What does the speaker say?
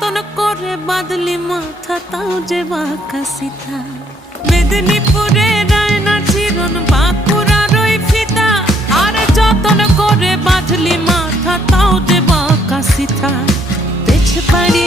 যতন করে বাঁধলি মাথা তাও যে বাঁকা সিথা। মেদিনীপুরে রায়না চিরন বাঁকুড়ার ওই ফিতা, আর যতন করে বাঁধলি মাথা তাও যে বাঁকা সিথা। পেছ পাড়ি